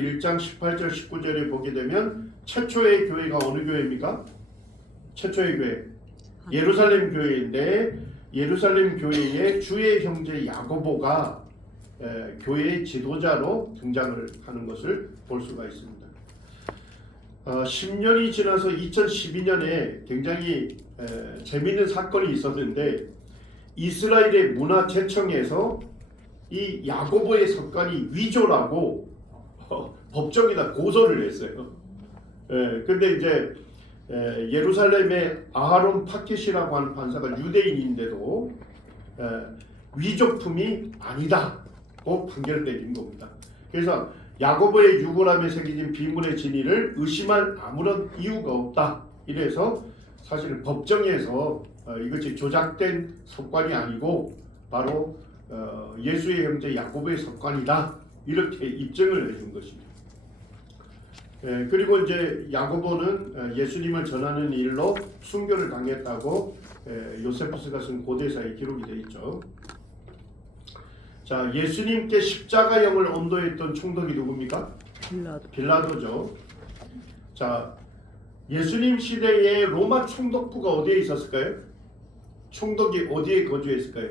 1장 18절 19절에 보게 되면 최초의 교회가 어느 교회입니까? 최초의 교회 예루살렘 교회인데 예루살렘 교회의 주의 형제 야고보가 교회의 지도자로 등장을 하는 것을 볼 수가 있습니다. 10년이 지나서 2012년에 굉장히 재미있는 사건이 있었는데 이스라엘의 문화재청에서 이 야고보의 석관이 위조라고 법정에다 고소를 했어요. 근데 이제 예루살렘의 아하론 파켓이라고 하는 판사가 유대인인데도 위조품이 아니다고 판결을 내린 겁니다. 그래서 야고보의 유골함에 새겨진 비문의 진위를 의심할 아무런 이유가 없다. 이래서 사실 법정에서 이것이 조작된 석관이 아니고 바로 예수의 형제 야고보의 석관이다. 이렇게 입증을 해준 것입니다. 그리고 이제 야고보는 예수님을 전하는 일로 순교를 당했다고 요세푸스가 쓴 고대사에 기록이 되어 있죠. 자, 예수님께 십자가형을 언도했던 총독이 누굽니까? 빌라도죠. 자, 예수님 시대에 로마 총독부가 어디에 있었을까요? 총독이 어디에 거주했을까요?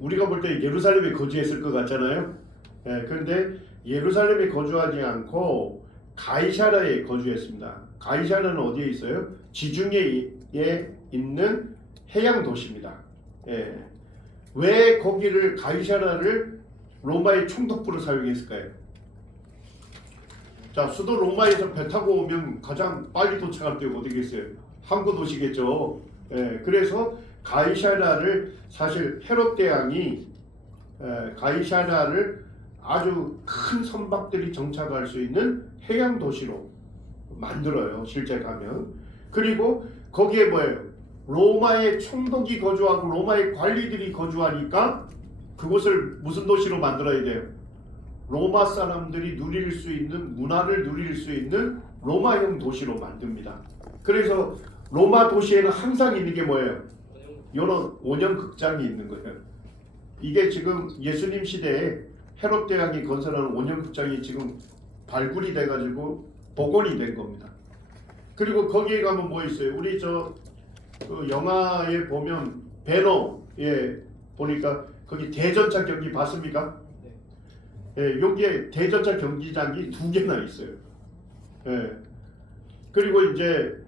우리가 볼 때 예루살렘에 거주했을 것 같잖아요. 그런데 예루살렘에 거주하지 않고 가이사라에 거주했습니다. 가이사라는 어디에 있어요? 지중해에 있는 해양 도시입니다. 왜 거기를 가이사라를 로마의 총독부로 사용했을까요? 자, 수도 로마에서 배 타고 오면 가장 빨리 도착할 때가 어디겠어요? 항구 도시겠죠. 그래서 가이사라를 사실 헤롯 대왕이 가이사라를 아주 큰 선박들이 정착할 수 있는 해양 도시로 만들어요. 실제 가면. 그리고 거기에 뭐예요? 로마의 총독이 거주하고 로마의 관리들이 거주하니까 그곳을 무슨 도시로 만들어야 돼요? 로마 사람들이 누릴 수 있는 문화를 누릴 수 있는 로마형 도시로 만듭니다. 그래서 로마 도시에는 항상 있는 게 뭐예요? 이런 원형 극장이 있는 거예요. 이게 지금 예수님 시대에 헤롯 대왕이 건설하는 원형 극장이 지금 발굴이 돼가지고 복원이 된 겁니다. 그리고 거기에 가면 뭐 있어요? 우리 그 영화에 보면 배너에 보니까 거기 대전차 경기 봤습니까? 여기에 대전차 경기장이 2개나 있어요. 그리고 이제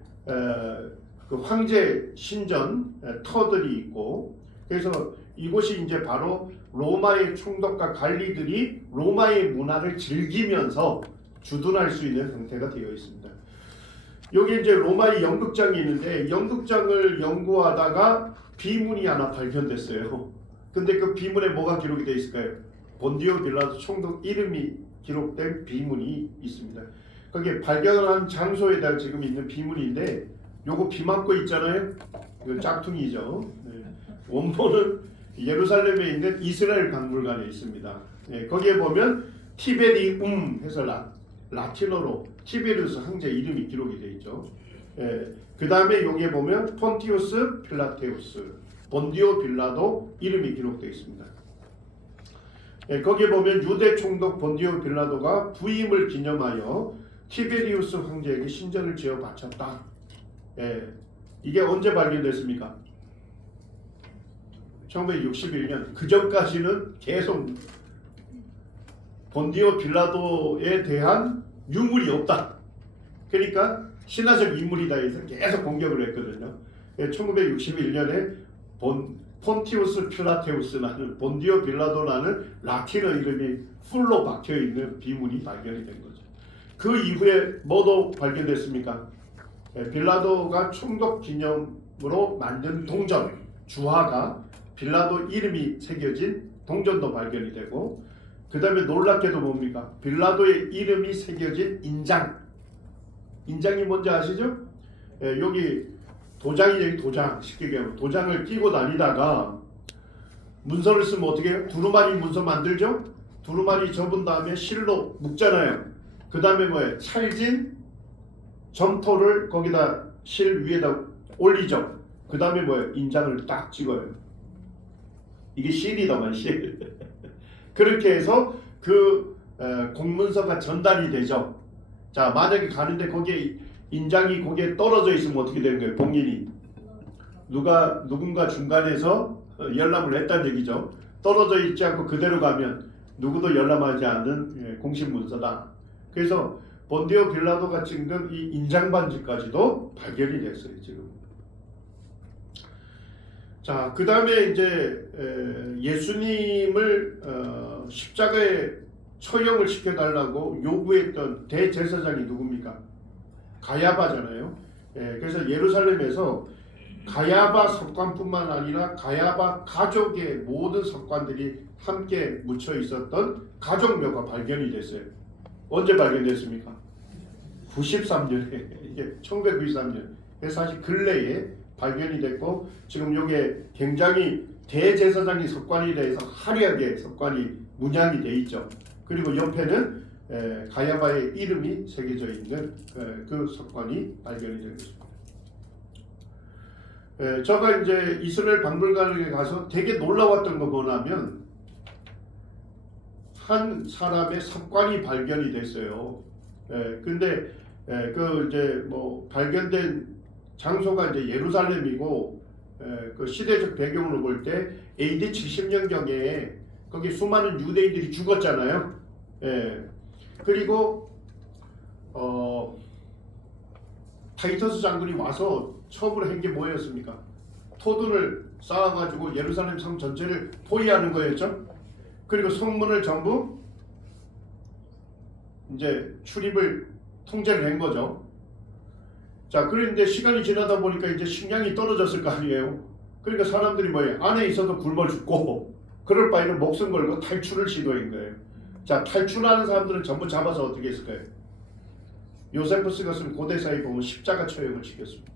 그 황제 신전 터들이 있고, 그래서 이곳이 이제 바로 로마의 총독과 관리들이 로마의 문화를 즐기면서 주둔할 수 있는 형태가 되어 있습니다. 여기 이제 로마의 연극장이 있는데 연극장을 연구하다가 비문이 하나 발견됐어요. 근데 그 비문에 뭐가 기록이 되어 있을까요? 본디오 빌라도 총독 이름이 기록된 비문이 있습니다. 거기에 발견한 장소에다 지금 있는 비문인데 요거 비 맞고 있잖아요. 이거 짝퉁이죠. 원본은 예루살렘에 있는 이스라엘 박물관에 있습니다. 거기에 보면 티베리움 해서 라틴어로 티베리우스 황제 이름이 기록이 되어 있죠. 그 다음에 여기에 보면 폰티우스 필라테우스, 본디오 빌라도 이름이 기록되어 있습니다. 거기에 보면 유대 총독 본디오 빌라도가 부임을 기념하여 티베리우스 황제에게 신전을 지어 바쳤다. 이게 언제 발견됐습니까? 1961년. 그 전까지는 계속 본디오 빌라도에 대한 유물이 없다. 그러니까 신화적 인물이다 해서 계속 공격을 했거든요. 1961년에 폰티우스 필라테우스라는 본디오 빌라도라는 라틴어 이름이 풀로 박혀있는 비문이 발견이 된 거죠. 그 이후에 뭐도 발견됐습니까? 빌라도가 총독 기념으로 만든 동전, 주화가 빌라도 이름이 새겨진 동전도 발견이 되고, 그 다음에 놀랍게도 뭡니까? 빌라도의 이름이 새겨진 인장. 인장이 뭔지 아시죠? 여기 도장이 도장, 쉽게 얘기하면 도장을 끼고 다니다가 문서를 쓰면 어떻게 해요? 두루마리 문서 만들죠? 두루마리 접은 다음에 실로 묶잖아요. 그 다음에 뭐예요? 찰진 점토를 거기다 실 위에다 올리죠. 그 다음에 뭐예요? 인장을 딱 찍어요. 이게 실이더만 실. 그렇게 해서 그 공문서가 전달이 되죠. 자, 만약에 가는데 거기에 인장이 거기에 떨어져 있으면 어떻게 되는 거예요? 봉인이 누군가 중간에서 열람을 했다는 얘기죠. 떨어져 있지 않고 그대로 가면 누구도 열람하지 않는 공식 문서다. 그래서 본디오 빌라도가 찍은 이 인장 반지까지도 발견이 됐어요, 지금. 자, 그 다음에 이제 예수님을 십자가에 처형을 시켜달라고 요구했던 대제사장이 누굽니까? 가야바잖아요. 그래서 예루살렘에서 가야바 석관뿐만 아니라 가야바 가족의 모든 석관들이 함께 묻혀 있었던 가족묘가 발견이 됐어요. 언제 발견됐습니까? 93년에 이게 1993년. 그래서 사실 근래에 발견이 됐고 지금 이게 굉장히 대제사장이 석관이 돼서 화려하게 석관이 문양이 돼 있죠. 그리고 옆에는 가야바의 이름이 새겨져 있는 그 석관이 발견이 된 것입니다. 제가 이제 이스라엘 박물관에 가서 되게 놀라웠던 거 뭐냐면 한 사람의 석관이 발견이 됐어요. 근데 그 이제 뭐 발견된 장소가 이제 예루살렘이고 그 시대적 배경으로 볼 때 AD 70년경에 거기 수많은 유대인들이 죽었잖아요. 그리고 타이터스 장군이 와서 처음으로 한 게 뭐였습니까? 토둔을 쌓아가지고 예루살렘 성 전체를 포위하는 거였죠. 그리고 성문을 전부 이제 출입을 통제를 한 거죠. 자, 그런데 시간이 지나다 보니까 이제 식량이 떨어졌을 거 아니에요. 그러니까 사람들이 뭐예요? 안에 있어도 굶어 죽고 그럴 바에는 목숨 걸고 탈출을 시도한 거예요. 자, 탈출하는 사람들은 전부 잡아서 어떻게 했을까요? 요세푸스가 쓴 고대사에 보면 십자가 처형을 시켰습니다.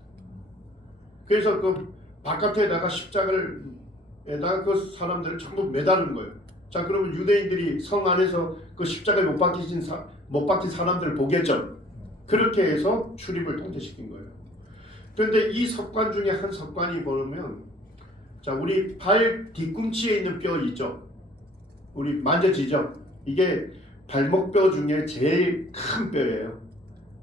그래서 그 바깥에다가 십자가에다가 그 사람들을 전부 매다는 거예요. 자, 그러면 유대인들이 성 안에서 그 십자가에 못 박힌 사람들을 보겠죠. 그렇게 해서 출입을 통제시킨 거예요. 그런데 이 석관 중에 한 석관이 보면, 자, 우리 발 뒤꿈치에 있는 뼈 있죠. 우리 만져지죠. 이게 발목뼈 중에 제일 큰 뼈예요.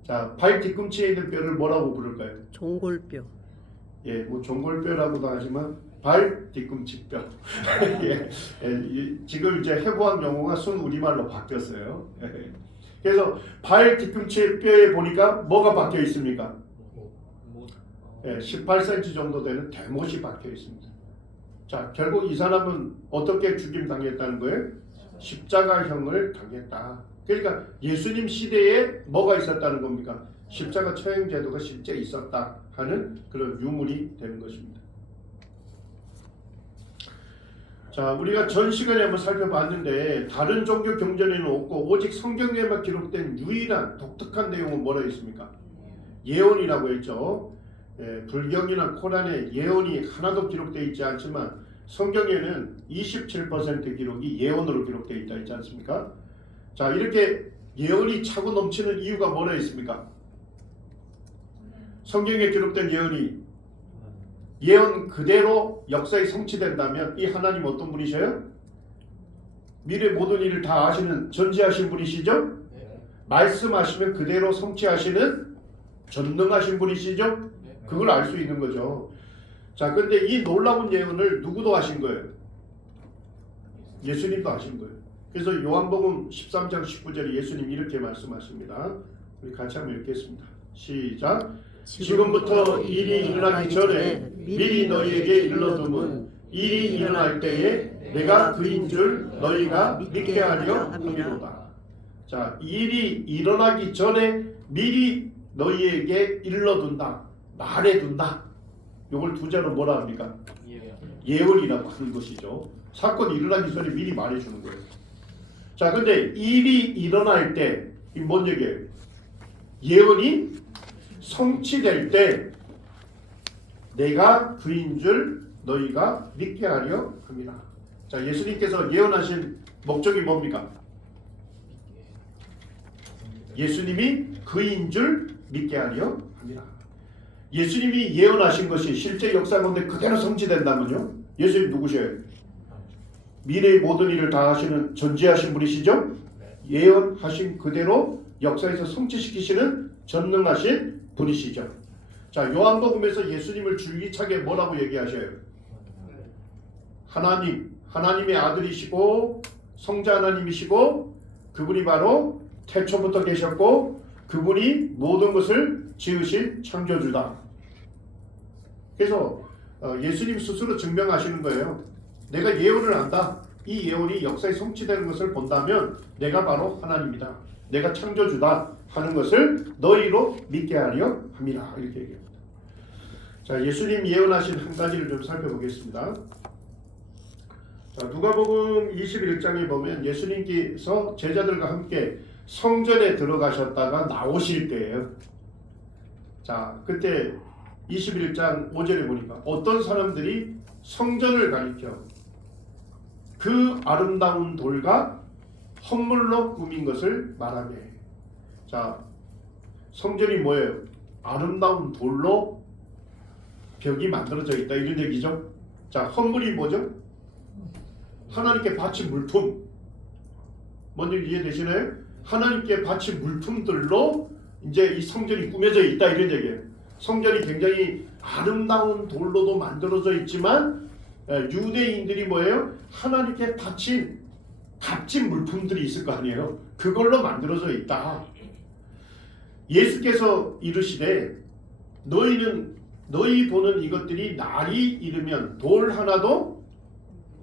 자, 발 뒤꿈치에 있는 뼈를 뭐라고 부를까요? 종골뼈. 예, 뭐 종골뼈라고도 하지만 발 뒤꿈치뼈. 지금 이제 해부학 용어가 순 우리말로 바뀌었어요. 그래서 발 뒤꿈치 뼈에 보니까 뭐가 박혀 있습니까? 18cm 정도 되는 대못이 박혀 있습니다. 자, 결국 이 사람은 어떻게 죽임 당했다는 거예요? 십자가형을 당했다. 그러니까 예수님 시대에 뭐가 있었다는 겁니까? 십자가 처형 제도가 실제 있었다 하는 그런 유물이 되는 것입니다. 자, 우리가 전 시간에 한번 살펴봤는데 다른 종교 경전에는 없고 오직 성경에만 기록된 유일한 독특한 내용은 뭐라 있습니까? 예언이라고 했죠. 불경이나 코란에 예언이 하나도 기록되어 있지 않지만 성경에는 27% 기록이 예언으로 기록되어 있다 있지 않습니까? 자, 이렇게 예언이 차고 넘치는 이유가 뭐라 있습니까? 성경에 기록된 예언 그대로 역사에 성취된다면 이 하나님 어떤 분이셔요? 미래 모든 일을 다 아시는 전지하신 분이시죠? 말씀하시면 그대로 성취하시는 전능하신 분이시죠? 그걸 알 수 있는 거죠. 자, 근데 이 놀라운 예언을 누구도 하신 거예요? 예수님도 하신 거예요. 그래서 요한복음 13장 19절에 예수님 이렇게 말씀하십니다. 우리 같이 한번 읽겠습니다. 시작. 지금부터 일이 일어나기 전에 미리 너희에게 일러두면 일이 일어날 때에 내가 그인 줄 너희가 믿게 하려 함이로다. 자, 일이 일어나기 전에 미리 너희에게 일러둔다, 말해둔다. 이걸 두자로 뭐라 합니까? 예언이라고 하는 것이죠. 사건이 일어나기 전에 미리 말해주는 거예요. 자, 근데 일이 일어날 때 이 뭔 얘기예요? 예언이 성취될 때 내가 그인 줄 너희가 믿게 하려 합니다. 자, 예수님께서 예언하신 목적이 뭡니까? 예수님이 그인 줄 믿게 하려 합니다. 예수님이 예언하신 것이 실제 역사 가운데 그대로 성취된다면요, 예수님 누구셔요? 미래의 모든 일을 다 하시는 전지하신 분이시죠? 예언하신 그대로 역사에서 성취시키시는 전능하신 분이시죠. 자, 요한복음에서 예수님을 줄기차게 뭐라고 얘기하셔요? 하나님의 아들이시고 성자 하나님이시고 그분이 바로 태초부터 계셨고 그분이 모든 것을 지으신 창조주다. 그래서 예수님 스스로 증명하시는 거예요. 내가 예언을 한다. 이 예언이 역사에 성취되는 것을 본다면 내가 바로 하나님이다. 내가 창조주다 하는 것을 너희로 믿게 하려 함이라. 이렇게 얘기합니다. 자, 예수님 예언하신 한 가지를 좀 살펴보겠습니다. 자, 누가복음 21장에 보면 예수님께서 제자들과 함께 성전에 들어가셨다가 나오실 때예요. 자, 그때 21장 5절에 보니까 어떤 사람들이 성전을 가리켜 그 아름다운 돌과 헌물로 꾸민 것을 말하네. 자, 성전이 뭐예요? 아름다운 돌로 벽이 만들어져 있다 이런 얘기죠. 자, 헌물이 뭐죠? 하나님께 바친 물품. 뭔지 이해되시나요? 하나님께 바친 물품들로 이제 이 성전이 꾸며져 있다 이런 얘기예요. 성전이 굉장히 아름다운 돌로도 만들어져 있지만 유대인들이 뭐예요? 하나님께 바친 값진 물품들이 있을 거 아니에요. 그걸로 만들어져 있다. 예수께서 이르시되 너희 보는 이것들이 날이 이르면 돌 하나도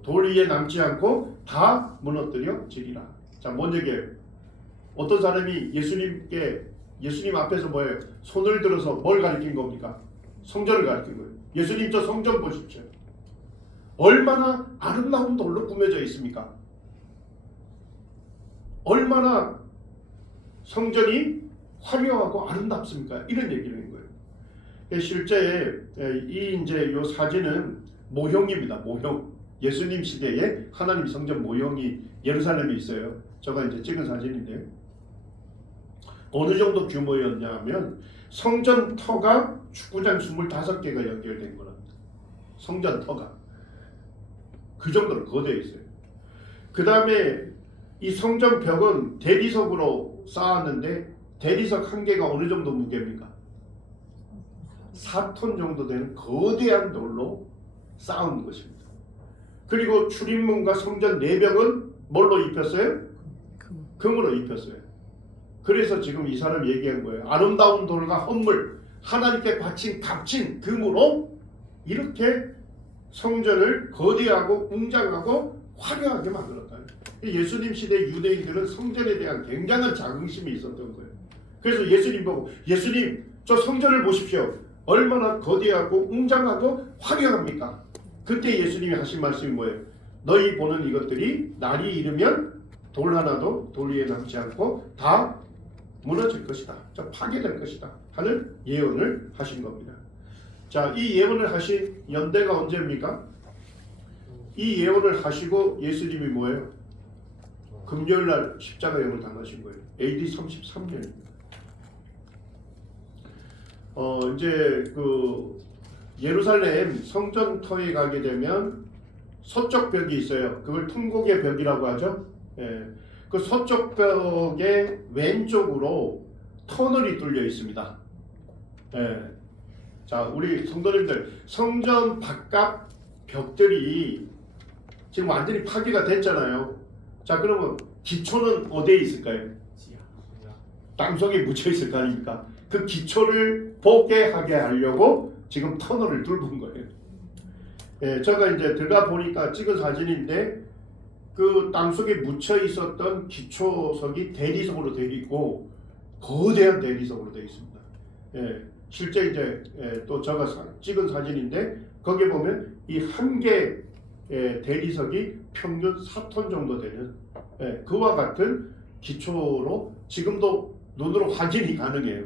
돌 위에 남지 않고 다 무너뜨려지리라. 자, 뭔 얘기예요? 어떤 사람이 예수님 앞에서 뭐예요? 손을 들어서 뭘 가리킨 겁니까? 성전을 가리킨 거예요. 예수님 저 성전 보십시오. 얼마나 아름다운 돌로 꾸며져 있습니까? 얼마나 성전이 화려하고 아름답습니까? 이런 얘기를 한 거예요. 실제 이제 요 사진은 모형입니다. 모형. 예수님 시대에 하나님 성전 모형이 예루살렘에 있어요. 저가 이제 찍은 사진인데요. 어느 정도 규모였냐면 성전 터가 축구장 25개가 연결된 거랍니다. 성전 터가. 그 정도로 거대해 있어요. 그 다음에 이 성전 벽은 대리석으로 쌓았는데 대리석 한 개가 어느 정도 무게입니까? 4톤 정도 되는 거대한 돌로 쌓은 것입니다. 그리고 출입문과 성전 내벽은 뭘로 입혔어요? 금으로 입혔어요. 그래서 지금 이 사람이 얘기한 거예요. 아름다운 돌과 헌물, 하나님께 바친 값진 금으로 이렇게 성전을 거대하고 웅장하고 화려하게 만들었다. 예수님 시대 유대인들은 성전에 대한 굉장한 자긍심이 있었던 거예요. 그래서 예수님 보고 예수님 저 성전을 보십시오. 얼마나 거대하고 웅장하고 화려합니까? 그때 예수님이 하신 말씀이 뭐예요? 너희 보는 이것들이 날이 이르면 돌 하나도 돌 위에 남지 않고 다 무너질 것이다. 파괴될 것이다. 하는 예언을 하신 겁니다. 자, 이 예언을 하신 연대가 언제입니까? 이 예언을 하시고 예수님이 뭐예요? 금요일날 십자가형을 당하신 거예요. AD 33년입니다. 이제 그 예루살렘 성전터에 가게 되면 서쪽 벽이 있어요. 그걸 통곡의 벽이라고 하죠. 예. 그 서쪽 벽의 왼쪽으로 터널이 뚫려 있습니다. 예. 자, 우리 성도님들, 성전 바깥 벽들이 지금 완전히 파괴가 됐잖아요. 자, 그러면 기초는 어디에 있을까요? 땅속에 묻혀 있을 거 아닙니까? 그 기초를 보게 하게 하려고 지금 터널을 뚫은 거예요. 예, 제가 이제 들어가 보니까 찍은 사진인데 그 땅속에 묻혀 있었던 기초석이 대리석으로 되어 있고 거대한 대리석으로 되어 있습니다. 예, 실제 이제 또 제가 찍은 사진인데 거기에 보면 이 한 개 대리석이 평균 4톤 정도 되는 그와 같은 기초로 지금도 눈으로 확인이 가능해요.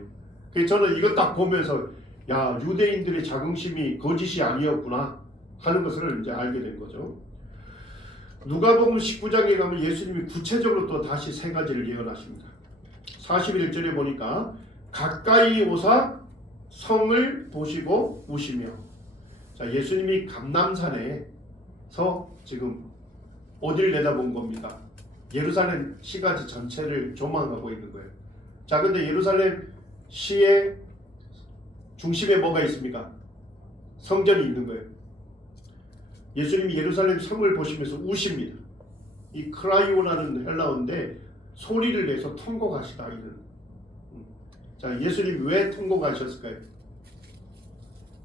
그래서 저는 이거 딱 보면서 야, 유대인들의 자긍심이 거짓이 아니었구나 하는 것을 이제 알게 된 거죠. 누가복음 19장에 가면 예수님이 구체적으로 또 다시 세 가지를 예언하십니다. 41절에 보니까 가까이 오사 성을 보시고 우시며. 자, 예수님이 감람산에서 지금 어디를 내다본 겁니까? 예루살렘 시가지 전체를 조망하고 있는 거예요. 자, 근데 예루살렘 시의 중심에 뭐가 있습니까? 성전이 있는 거예요. 예수님이 예루살렘 성을 보시면서 우십니다. 이 크라이오라는 헬라어인데 소리를 내서 통곡하시다 이런. 자, 예수님 왜 통곡하셨을까요?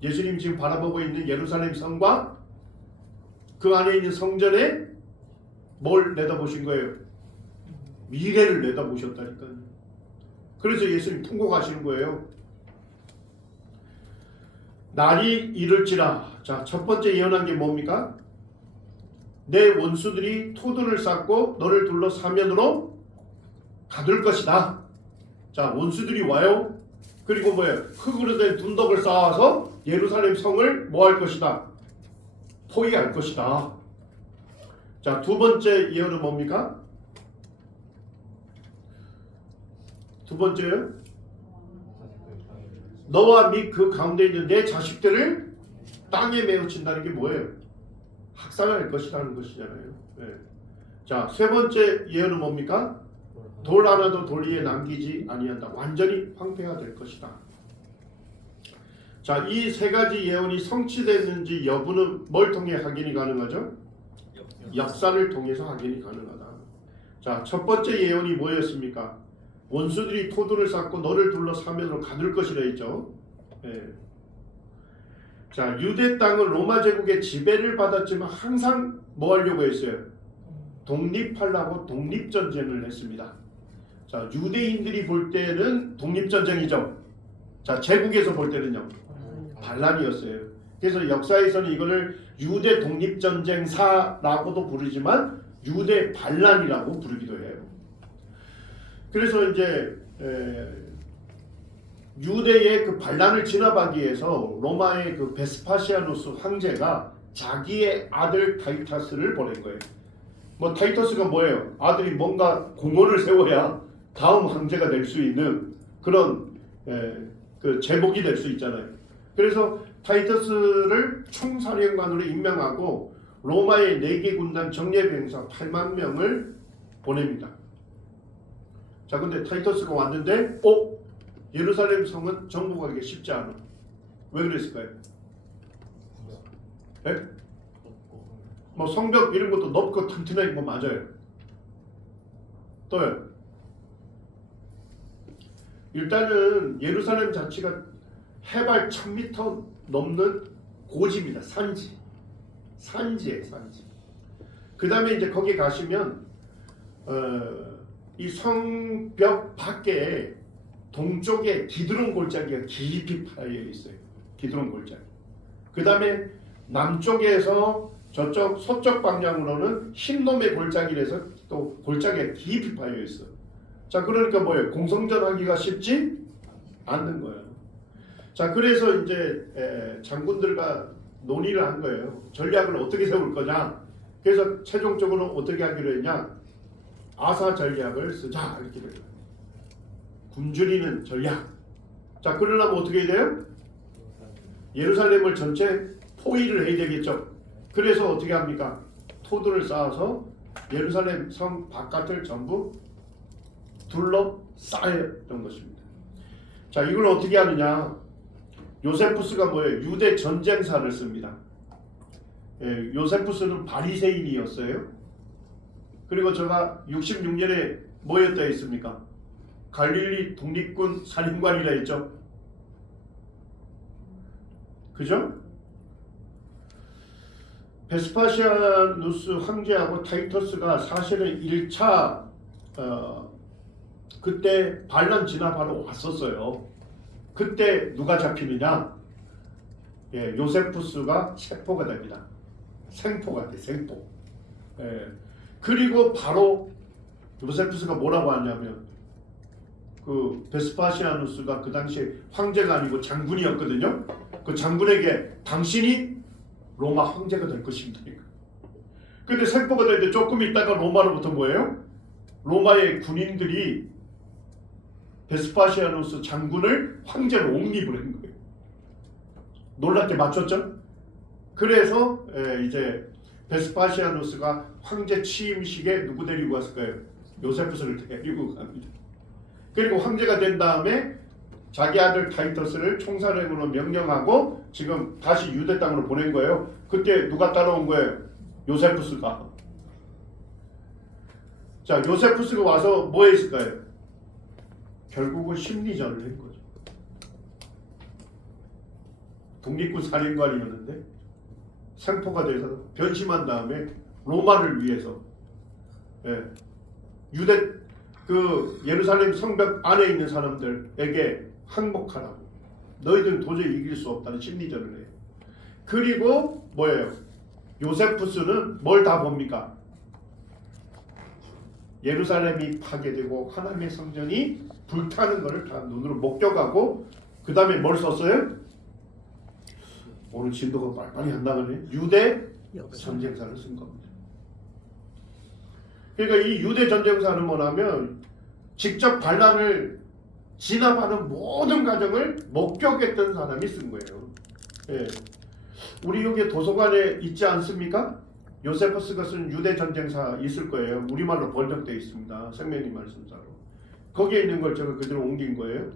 예수님 지금 바라보고 있는 예루살렘 성과 그 안에 있는 성전에 뭘 내다보신 거예요? 미래를 내다보셨다니까요. 그래서 예수님 통곡하시는 거예요. 날이 이를지라. 자, 첫 번째 예언한 게 뭡니까? 내 원수들이 토둔을 쌓고 너를 둘러 사면으로 가둘 것이다. 자, 원수들이 와요. 그리고 뭐예요? 흙으로 된 둔덕을 쌓아서 예루살렘 성을 뭐 할 것이다? 포위할 것이다. 자, 두 번째 예언은 뭡니까? 두 번째요. 너와 및 그 가운데 있는 내 자식들을 땅에 메우친다는 게 뭐예요? 학살할 것이라는 것이잖아요. 네. 자, 세 번째 예언은 뭡니까? 돌 하나도 돌 위에 남기지 아니한다. 완전히 황폐가 될 것이다. 자, 이 세 가지 예언이 성취됐는지 여부는 뭘 통해 확인이 가능하죠? 역사를 통해서 확인이 가능하다. 자, 첫 번째 예언이 뭐였습니까? 원수들이 토두를 쌓고 너를 둘러 사면으로 가둘 것이라 했죠. 예. 자, 유대 땅은 로마 제국의 지배를 받았지만 항상 뭐 하려고 했어요? 독립하려고 독립전쟁을 했습니다. 자, 유대인들이 볼 때는 독립전쟁이죠. 자, 제국에서 볼 때는요, 반란이었어요. 그래서 역사에서는 이거를 유대 독립전쟁사라고도 부르지만 유대 반란이라고 부르기도 해요. 그래서 이제 유대의 그 반란을 진압하기 위해서 로마의 그 베스파시아누스 황제가 자기의 아들 타이터스를 보낸 거예요. 뭐 타이터스가 뭐예요? 아들이 뭔가 공헌을 세워야 다음 황제가 될 수 있는 그런 그 제복이 될 수 있잖아요. 그래서 타이터스를 총사령관으로 임명하고 로마의 4개 군단 정예병사 8만 명을 보냅니다. 자, 근데 타이터스가 왔는데 예루살렘 성은 정복하기 쉽지 않아. 왜 그랬을까요? 네? 뭐 성벽 이런 것도 넓고 튼튼하게 뭐 맞아요. 또요. 일단은 예루살렘 자체가 해발 1000m 넘는 고지입니다. 산지에 산지. 그 다음에 이제 거기 가시면 이 성벽 밖에 동쪽에 기드론 골짜기가 깊이 파여 있어요. 기드론 골짜기. 그 다음에 남쪽에서 저쪽 서쪽 방향으로는 흰놈의 골짜기에서 또 골짜기가 깊이 파여 있어. 자, 그러니까 뭐예요? 공성전 하기가 쉽지 않는 거예요. 자, 그래서 이제 장군들과 논의를 한 거예요. 전략을 어떻게 세울 거냐. 그래서 최종적으로 어떻게 하기로 했냐. 아사 전략을 쓰자 이렇게 돼요. 굶주리는 전략. 자, 그러려면 어떻게 해야 돼요? 예루살렘을 전체 포위를 해야 되겠죠. 그래서 어떻게 합니까? 토두를 쌓아서 예루살렘 성 바깥을 전부 둘러싸였던 것입니다. 자, 이걸 어떻게 하느냐? 요세푸스가 뭐예요? 유대 전쟁사를 씁니다. 요세푸스는 바리새인이었어요. 그리고 제가 66년에 뭐였다 했습니까? 갈릴리 독립군 사령관이라 했죠. 그죠? 베스파시아누스 황제하고 타이터스가 사실은 1차 그때 반란 진압하러 왔었어요. 그때 누가 잡히느냐? 요세푸스가 체포가 됩니다. 생포가 돼, 생포. 그리고 바로 요세푸스가 뭐라고 하냐면 그 베스파시아누스가 그 당시에 황제가 아니고 장군이었거든요. 그 장군에게 당신이 로마 황제가 될 것입니다. 근데 생포가 되는데 조금 있다가 로마로부터 뭐예요? 로마의 군인들이 베스파시아누스 장군을 황제로 옹립을 한 거예요. 놀랍게 맞췄죠? 그래서 이제 베스파시아누스가 황제 취임식에 누구 데리고 왔을까요? 요세푸스를 데리고 갑니다. 그리고 황제가 된 다음에 자기 아들 타이터스를 총사령으로 명령하고 지금 다시 유대 땅으로 보낸 거예요. 그때 누가 따라온 거예요? 요세푸스가. 자, 요세푸스가 와서 뭐 했을까요? 결국은 심리전을 한 거죠. 독립군 사령관이었는데 생포가 돼서 변심한 다음에 로마를 위해서 유대 그 예루살렘 성벽 안에 있는 사람들에게 항복하라고, 너희들은 도저히 이길 수 없다는 심리전을 해요. 그리고 뭐예요? 요세푸스는 뭘 다 봅니까? 예루살렘이 파괴되고 하나님의 성전이 불타는 것을 다 눈으로 목격하고, 그 다음에 뭘 썼어요? 오늘 진도가 빨리빨리 안 나가네. 유대 전쟁사를 쓴 겁니다. 그러니까 이 유대 전쟁사는 뭐냐면 직접 반란을 진압하는 모든 과정을 목격했던 사람이 쓴 거예요. 예. 우리 여기 도서관에 있지 않습니까? 요세푸스가 쓴 유대 전쟁사 있을 거예요. 우리말로 번역되어 있습니다. 생명님 말씀대로. 거기에 있는 걸 제가 그대로 옮긴 거예요.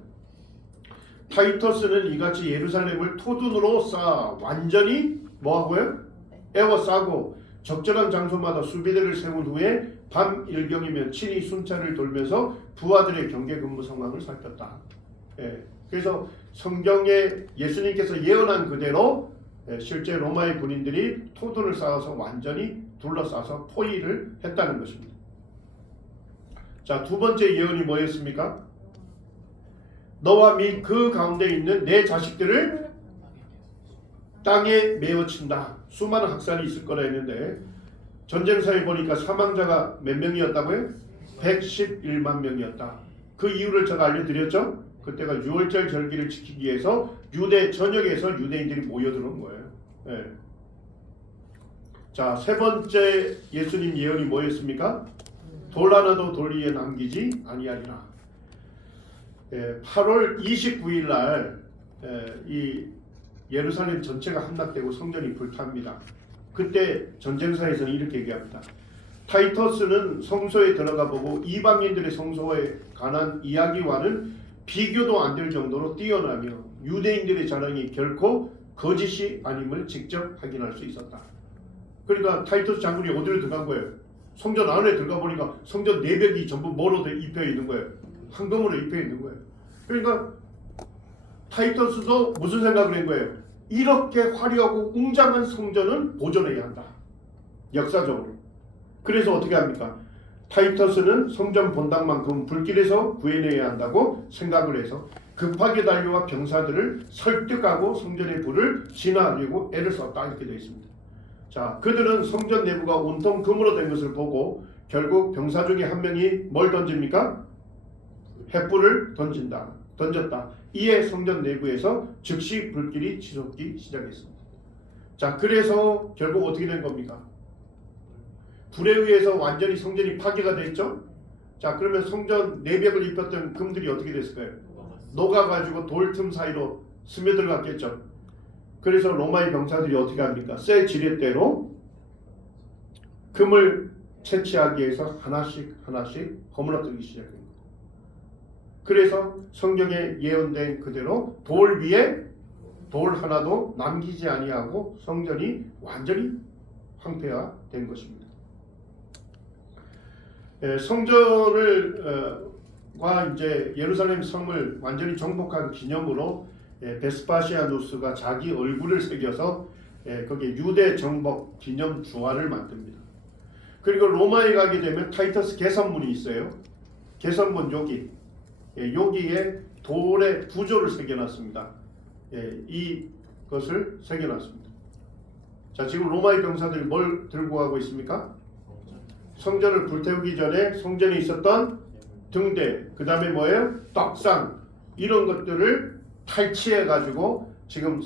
타이터스는 이같이 예루살렘을 토둔으로 쌓아 완전히 뭐하고요? 에워싸고 적절한 장소마다 수비대를 세운 후에 밤 일경이면 친히 순찰을 돌면서 부하들의 경계 근무 상황을 살폈다. 예. 그래서 성경에 예수님께서 예언한 그대로 실제 로마의 군인들이 토둔을 쌓아서 완전히 둘러싸서 포위를 했다는 것입니다. 자, 두 번째 예언이 뭐였습니까? 너와 및 그 가운데 있는 내 자식들을 땅에 메어친다. 수많은 학살이 있을 거라 했는데 전쟁사에 보니까 사망자가 몇 명이었다고요? 111만 명이었다. 그 이유를 제가 알려드렸죠? 그때가 6월절 절기를 지키기 위해서 유대 전역에서 유대인들이 모여들어온 거예요. 예. 자, 세 번째 예수님 예언이 뭐였습니까? 돌 하나도 돌 위에 남기지 아니하리라. 8월 29일 날 이 예루살렘 전체가 함락되고 성전이 불탑니다. 그때 전쟁사에서는 이렇게 얘기합니다. 타이터스는 성소에 들어가 보고 이방인들의 성소에 관한 이야기와는 비교도 안 될 정도로 뛰어나며 유대인들의 자랑이 결코 거짓이 아님을 직접 확인할 수 있었다. 그러니까 타이터스 장군이 어디로 들어간 거예요? 성전 안에 들어가 보니까 성전 내벽이 전부 뭐로 입혀 있는 거예요? 황금으로 입혀 있는 거예요. 그러니까 타이터스도 무슨 생각을 한 거예요? 이렇게 화려하고 웅장한 성전은 보존해야 한다. 역사적으로. 그래서 어떻게 합니까? 타이터스는 성전 본당만큼 불길에서 구해내야 한다고 생각을 해서 급하게 달려와 병사들을 설득하고 성전의 불을 진화하려고 애를 썼다. 이렇게 되어 있습니다. 자, 그들은 성전 내부가 온통 금으로 된 것을 보고 결국 병사 중에 한 명이 뭘 던집니까? 횃불을 던졌다. 이에 성전 내부에서 즉시 불길이 치솟기 시작했습니다. 자, 그래서 결국 어떻게 된 겁니까? 불에 의해서 완전히 성전이 파괴가 됐죠? 자, 그러면 성전 내벽을 입혔던 금들이 어떻게 됐을까요? 녹아가지고 돌 틈 사이로 스며들어갔겠죠. 그래서 로마의 병사들이 어떻게 합니까? 쇠 지렛대로 금을 채취하기 위해서 하나씩 허물어뜨리기 시작합니다. 그래서 성경에 예언된 그대로 돌 위에 돌 하나도 남기지 아니하고 성전이 완전히 황폐화된 것입니다. 성전을 과 이제 예루살렘 성을 완전히 정복한 기념으로 베스파시아누스가 자기 얼굴을 새겨서 거기에 유대 정복 기념 주화를 만듭니다. 그리고 로마에 가게 되면 타이터스 개선문이 있어요. 개선문 여기에 돌의 구조를 새겨놨습니다. 이것을 새겨놨습니다. 자, 지금 로마의 병사들이 뭘 들고 가고 있습니까? 성전을 불태우기 전에 성전에 있었던 등대, 그 다음에 뭐예요? 떡상, 이런 것들을 탈취해가지고 지금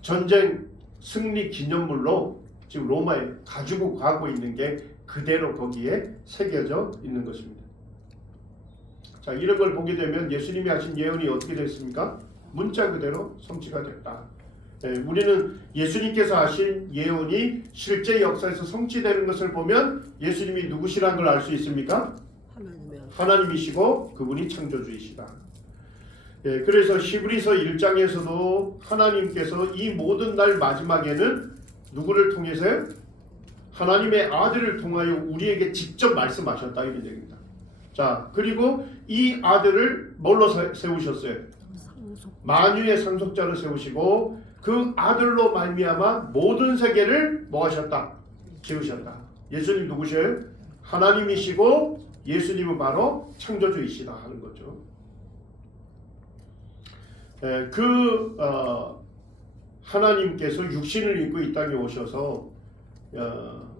전쟁 승리 기념물로 지금 로마에 가지고 가고 있는 게 그대로 거기에 새겨져 있는 것입니다. 자, 이런 걸 보게 되면 예수님이 하신 예언이 어떻게 됐습니까? 문자 그대로 성취가 됐다. 우리는 예수님께서 하신 예언이 실제 역사에서 성취되는 것을 보면 예수님이 누구시라는 걸 알 수 있습니까? 하나님이시고 그분이 창조주이시다. 그래서 히브리서 1장에서도 하나님께서 이 모든 날 마지막에는 누구를 통해서요? 하나님의 아들을 통하여 우리에게 직접 말씀하셨다 이런 얘기입니다. 자, 그리고 이 아들을 뭘로 세우셨어요? 만유의 상속자로 세우시고 그 아들로 말미암아 모든 세계를 뭐 하셨다? 지으셨다. 예수님 누구셔요? 하나님이시고 예수님은 바로 창조주이시다 하는 거죠. 하나님께서 육신을 입고 이 땅에 오셔서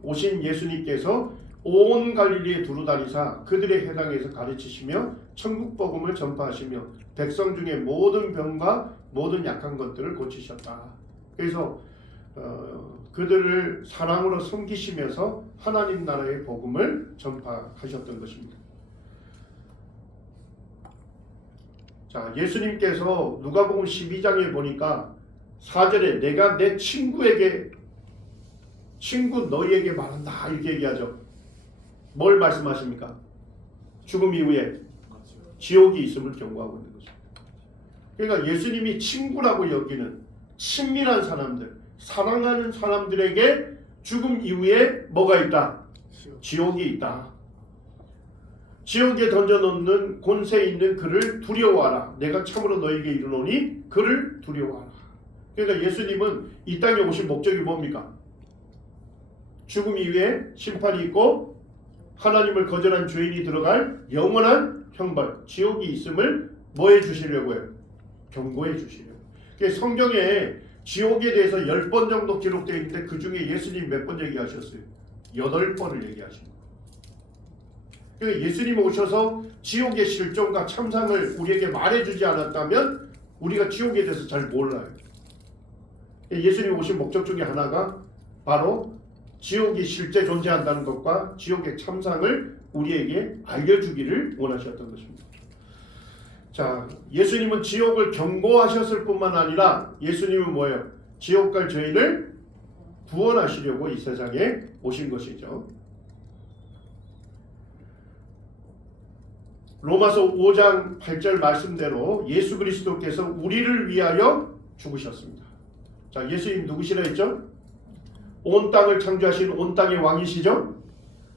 오신 예수님께서 온 갈릴리에 두루다니사 그들의 회당에서 가르치시며 천국 복음을 전파하시며 백성 중에 모든 병과 모든 약한 것들을 고치셨다. 그래서 그들을 사랑으로 섬기시면서 하나님 나라의 복음을 전파하셨던 것입니다. 자, 예수님께서 누가복음 12장에 보니까 4절에 내가 내 친구 너희에게 말한다 이렇게 얘기하죠. 뭘 말씀하십니까? 죽음 이후에 지옥이 있음을 경고하고 있는 것입니다. 그러니까 예수님이 친구라고 여기는 친밀한 사람들, 사랑하는 사람들에게 죽음 이후에 뭐가 있다? 지옥이 있다. 지옥에 던져놓는 권세 있는 그를 두려워하라. 내가 참으로 너에게 이르노니 그를 두려워하라. 그러니까 예수님은 이 땅에 오신 목적이 뭡니까? 죽음 이후에 심판이 있고 하나님을 거절한 죄인이 들어갈 영원한 형벌, 지옥이 있음을 뭐 해주시려고요? 경고해 주시려고. 성경에 지옥에 대해서 10번 정도 기록되어 있는데 그 중에 예수님 몇 번 얘기하셨어요? 8번을 얘기하십니다. 그러니까 예수님이 오셔서 지옥의 실존과 참상을 우리에게 말해주지 않았다면 우리가 지옥에 대해서 잘 몰라요. 예수님 오신 목적 중에 하나가 바로 지옥이 실제 존재한다는 것과 지옥의 참상을 우리에게 알려주기를 원하셨던 것입니다. 자, 예수님은 지옥을 경고하셨을 뿐만 아니라 예수님은 뭐예요? 지옥 갈 죄인을 구원하시려고 이 세상에 오신 것이죠. 로마서 5장 8절 말씀대로 예수 그리스도께서 우리를 위하여 죽으셨습니다. 자, 예수님 누구시라 했죠? 온 땅을 창조하신 온 땅의 왕이시죠?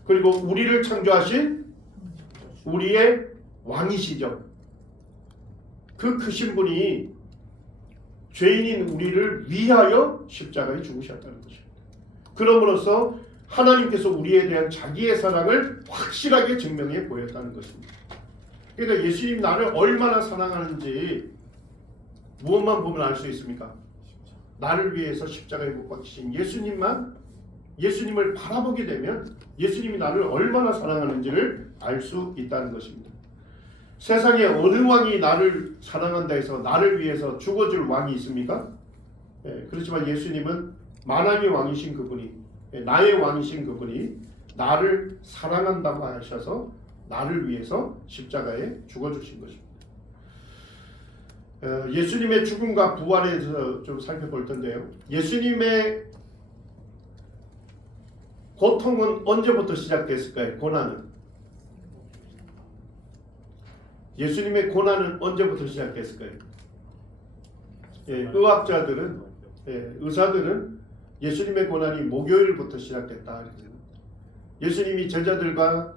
그리고 우리를 창조하신 우리의 왕이시죠? 그 크신 분이 죄인인 우리를 위하여 십자가에 죽으셨다는 것입니다. 그럼으로써 하나님께서 우리에 대한 자기의 사랑을 확실하게 증명해 보였다는 것입니다. 그러니까 예수님 나를 얼마나 사랑하는지 무엇만 보면 알 수 있습니까? 나를 위해서 십자가에 못 박히신 예수님을 바라보게 되면 예수님이 나를 얼마나 사랑하는지를 알 수 있다는 것입니다. 세상에 어느 왕이 나를 사랑한다 해서 나를 위해서 죽어줄 왕이 있습니까? 그렇지만 예수님은 만왕의 왕이신 그분이, 나의 왕이신 그분이 나를 사랑한다고 하셔서 나를 위해서 십자가에 죽어주신 것입니다. 예수님의 죽음과 부활에 대해서 좀 살펴볼 텐데요. 예수님의 고통은 언제부터 시작됐을까요? 고난은? 예수님의 고난은 언제부터 시작됐을까요? 의학자들은, 의사들은 예수님의 고난이 목요일부터 시작됐다. 예수님이 제자들과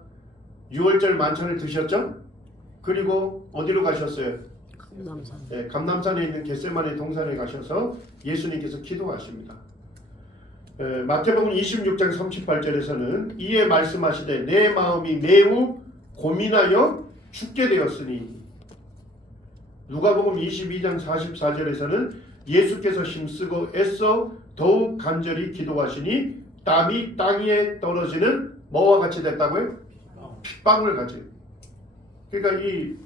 6월절 만찬을 드셨죠? 그리고 어디로 가셨어요? 감람산에 있는 겟세마네 동산에 가셔서 예수님께서 기도하십니다. 마태복음 26장 38절에서는 이에 말씀하시되 내 마음이 매우 고민하여 죽게 되었으니, 누가복음 22장 44절에서는 예수께서 힘쓰고 애써 더욱 간절히 기도하시니 땀이 땅 위에 떨어지는 뭐와 같이 됐다고요? 핏방울 같이. 그러니까 이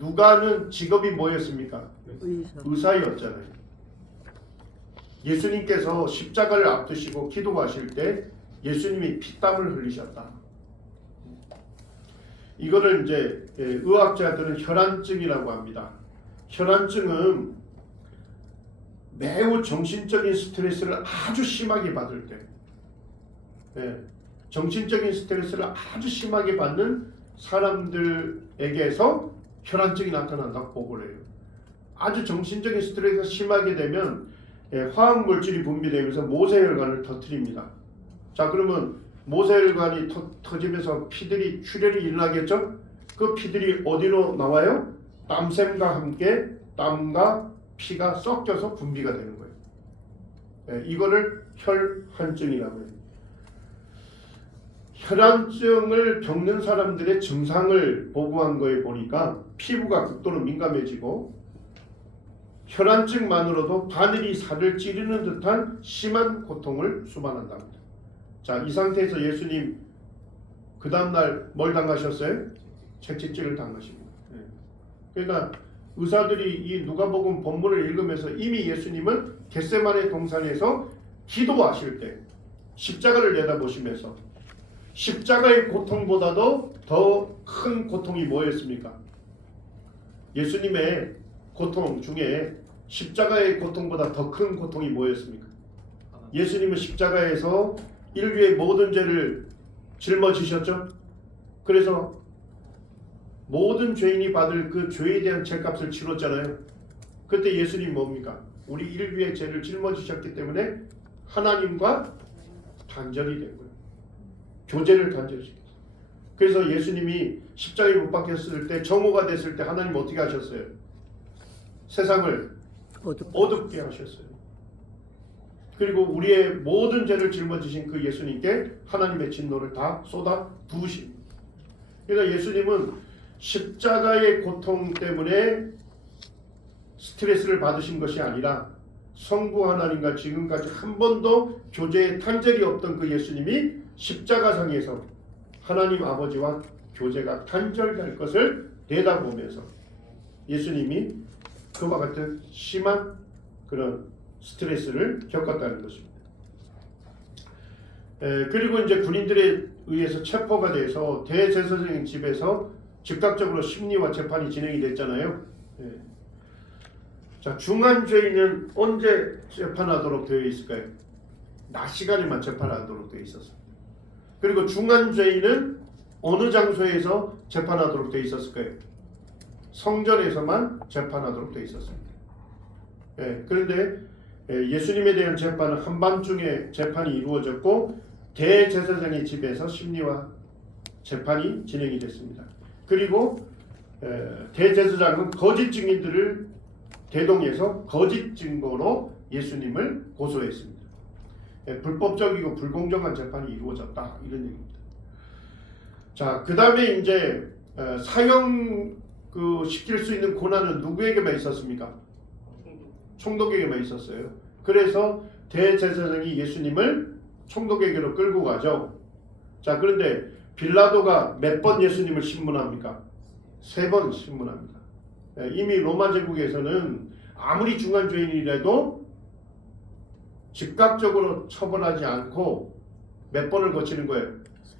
누가는 직업이 뭐였습니까? 의사였잖아요. 예수님께서 십자가를 앞두시고 기도하실 때 예수님이 피땀을 흘리셨다. 이거를 이제 의학자들은 혈안증이라고 합니다. 혈안증은 매우 정신적인 스트레스를 아주 심하게 받을 때, 정신적인 스트레스를 아주 심하게 받는 사람들에게서 혈안증이 나타난다고 보고를 해요. 아주 정신적인 스트레스가 심하게 되면 화학 물질이 분비되면서 모세혈관을 터뜨립니다. 자, 그러면 모세혈관이 터지면서 피들이 출혈이 일어나겠죠? 그 피들이 어디로 나와요? 땀샘과 함께 땀과 피가 섞여서 분비가 되는 거예요. 이거를 혈환증이라고 해요. 혈안증을 겪는 사람들의 증상을 보고한 거에 보니까 피부가 극도로 민감해지고 혈안증만으로도 바늘이 살을 찌르는 듯한 심한 고통을 수반한답니다. 자, 이 상태에서 예수님 그 다음날 뭘 당하셨어요? 채찍질을 당하십니다. 그러니까 의사들이 이 누가복음 본문을 읽으면서 이미 예수님은 겟세마네 동산에서 기도하실 때 십자가를 내다보시면서 십자가의 고통보다도 더 큰 고통이 뭐였습니까? 예수님의 고통 중에 십자가의 고통보다 더 큰 고통이 뭐였습니까? 예수님은 십자가에서 인류의 모든 죄를 짊어지셨죠? 그래서 모든 죄인이 받을 그 죄에 대한 죄값을 치렀잖아요. 그때 예수님 뭡니까? 우리 인류의 죄를 짊어지셨기 때문에 하나님과 단절이 된 거예요. 교제를 단절시켰어요. 그래서 예수님이 십자가에 못 박혔을 때, 정오가 됐을 때 하나님 어떻게 하셨어요? 세상을 어둡게 하셨어요. 그리고 우리의 모든 죄를 짊어지신 그 예수님께 하나님의 진노를 다 쏟아 부으십니다. 그러니까 예수님은 십자가의 고통 때문에 스트레스를 받으신 것이 아니라 성부 하나님과 지금까지 한 번도 교제의 단절이 없던 그 예수님이 십자가상에서 하나님 아버지와 교제가 단절될 것을 내다보면서 예수님이 그와 같은 심한 그런 스트레스를 겪었다는 것입니다. 그리고 이제 군인들에 의해서 체포가 돼서 대제사장 집에서 즉각적으로 심리와 재판이 진행이 됐잖아요. 자, 중한 죄인은 언제 재판하도록 되어 있을까요? 낮 시간에만 재판하도록 되어 있었습니다. 그리고 중한 죄인은 어느 장소에서 재판하도록 되어 있었을까요? 성전에서만 재판하도록 되어 있었습니다. 그런데 예수님에 대한 재판은 한밤중에 재판이 이루어졌고 대제사장의 집에서 심리와 재판이 진행이 됐습니다. 그리고 대제사장은 거짓 증인들을 대동해서 거짓 증거로 예수님을 고소했습니다. 불법적이고 불공정한 재판이 이루어졌다, 이런 얘기입니다. 자, 그 다음에 이제 사형 시킬 수 있는 권한은 누구에게만 있었습니까? 총독에게만 있었어요. 그래서 대제사장이 예수님을 총독에게로 끌고 가죠. 자, 그런데 빌라도가 몇 번 예수님을 신문합니까? 3번 신문합니다. 이미 로마 제국에서는 아무리 중한 죄인이라도 즉각적으로 처벌하지 않고 몇 번을 거치는 거예요?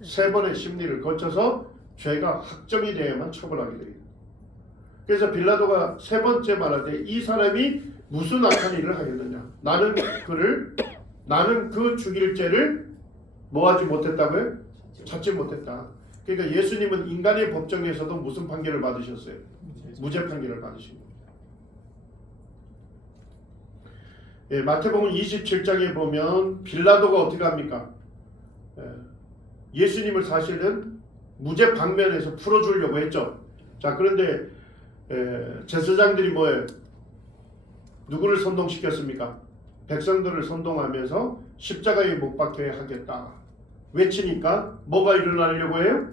3번의 심리를 거쳐서 죄가 확정이 돼야만 처벌하게 됩니다. 그래서 빌라도가 3번째 말하되 이 사람이 무슨 악한 일을 하였느냐? 나는 그 죽일 죄를 뭐하지 못했다고요? 찾지 못했다. 그러니까 예수님은 인간의 법정에서도 무슨 판결을 받으셨어요? 무죄 판결을 받으신 겁니다. 마태복음 27장에 보면 빌라도가 어떻게 합니까? 예수님을 사실은 무죄 방면에서 풀어주려고 했죠. 자, 그런데 제사장들이 뭐예요? 누구를 선동시켰습니까? 백성들을 선동하면서 십자가에 못 박혀야 하겠다 외치니까 뭐가 일어나려고 해요?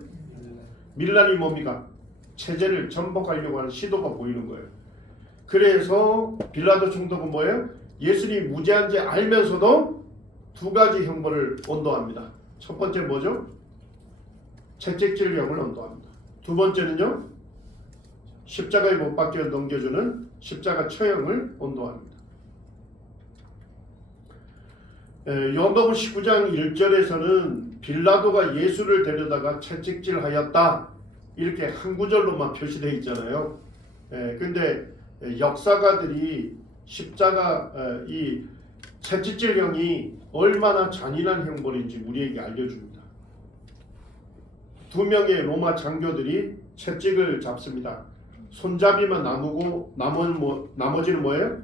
밀란이 뭡니까? 체제를 전복하려고 하는 시도가 보이는 거예요. 그래서 빌라도 총독은 뭐예요? 예수님이 무죄한지 알면서도 2가지 형벌을 언도합니다. 첫 번째 뭐죠? 채찍질형을 언도합니다. 2번째는요, 십자가에 못 박혀 넘겨주는 십자가 처형을 언도합니다. 요한복음 19장 1절에서는 빌라도가 예수를 데려다가 채찍질하였다, 이렇게 한 구절로만 표시되어 있잖아요. 근데 역사가들이 십자가 이 채찍질형이 얼마나 잔인한 형벌인지 우리에게 알려줍니다. 두 명의 로마 장교들이 채찍을 잡습니다. 손잡이만 나누고 나머지는 뭐예요?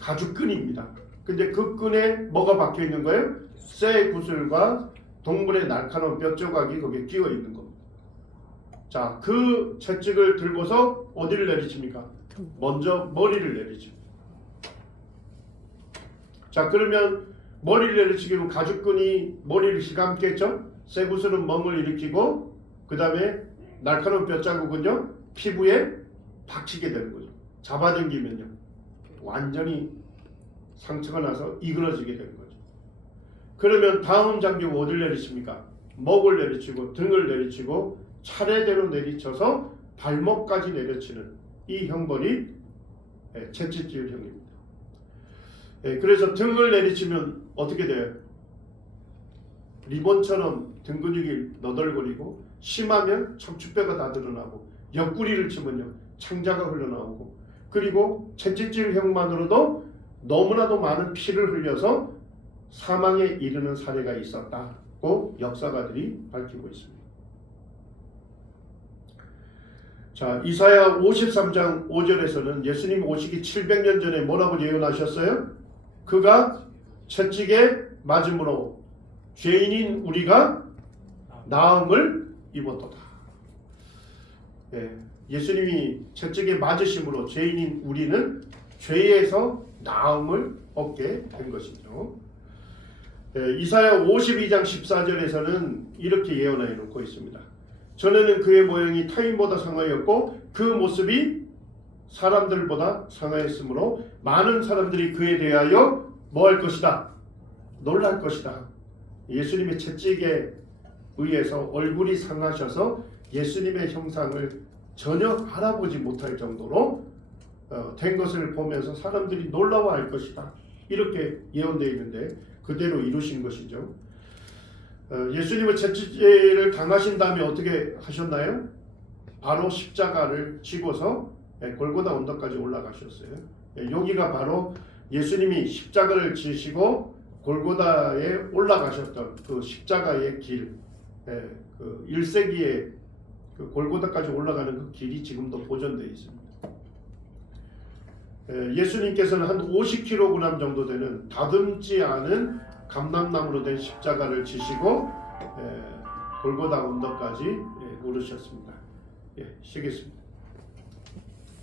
가죽끈입니다. 근데 그 끈에 뭐가 박혀 있는 거예요? 쇠 구슬과 동물의 날카로운 뼈 조각이 거기에 끼어 있는 겁니다. 자, 그 채찍을 들고서 어디를 내리칩니까? 먼저 머리를 내리칩니다. 자, 그러면 머리를 내리치기로 가죽끈이 머리를 휘감겠죠? 쇠 구슬은 멍을 일으키고 그 다음에 날카로운 뼈 자국은요 피부에 박히게 되는 거죠. 잡아당기면요 완전히 상처가 나서 이그러지게 되는 거죠. 그러면 다음 장교가 어디를 내리칩니까? 목을 내리치고 등을 내리치고 차례대로 내리쳐서 발목까지 내려치는 이 형벌이 채찍질형입니다. 그래서 등을 내리치면 어떻게 돼요? 리본처럼 등 근육이 너덜거리고 심하면 척추뼈가 다 드러나고 옆구리를 치면요 창자가 흘러나오고 그리고 채찍질형만으로도 너무나도 많은 피를 흘려서 사망에 이르는 사례가 있었다고 역사가들이 밝히고 있습니다. 자, 이사야 53장 5절에서는 예수님 오시기 700년 전에 뭐라고 예언하셨어요? 그가 채찍에 맞음으로 죄인인 우리가 나음을 입었도다. 예수님이 채찍에 맞으심으로 죄인인 우리는 죄에서 나음을 얻게 된 것이죠. 이사야 52장 14절에서는 이렇게 예언해 놓고 있습니다. 전에는 그의 모양이 타인보다 상하였고 그 모습이 사람들보다 상하였으므로 많은 사람들이 그에 대하여 뭐 할 것이다? 놀랄 것이다. 예수님의 채찍에 의해서 얼굴이 상하셔서 예수님의 형상을 전혀 알아보지 못할 정도로 된 것을 보면서 사람들이 놀라워할 것이다. 이렇게 예언되어 있는데 그대로 이루신 것이죠. 예수님은 채찍질을 당하신 다음에 어떻게 하셨나요? 바로 십자가를 지고서 골고다 언덕까지 올라가셨어요. 여기가 바로 예수님이 십자가를 지시고 골고다에 올라가셨던 그 십자가의 길, 그 1세기에 그 골고다까지 올라가는 그 길이 지금도 보존되어 있습니다. 예수님께서는 한 50kg 정도 되는 다듬지 않은 감람나무로 된 십자가를 지시고 골고다 언덕까지 오르셨습니다. 쉬겠습니다.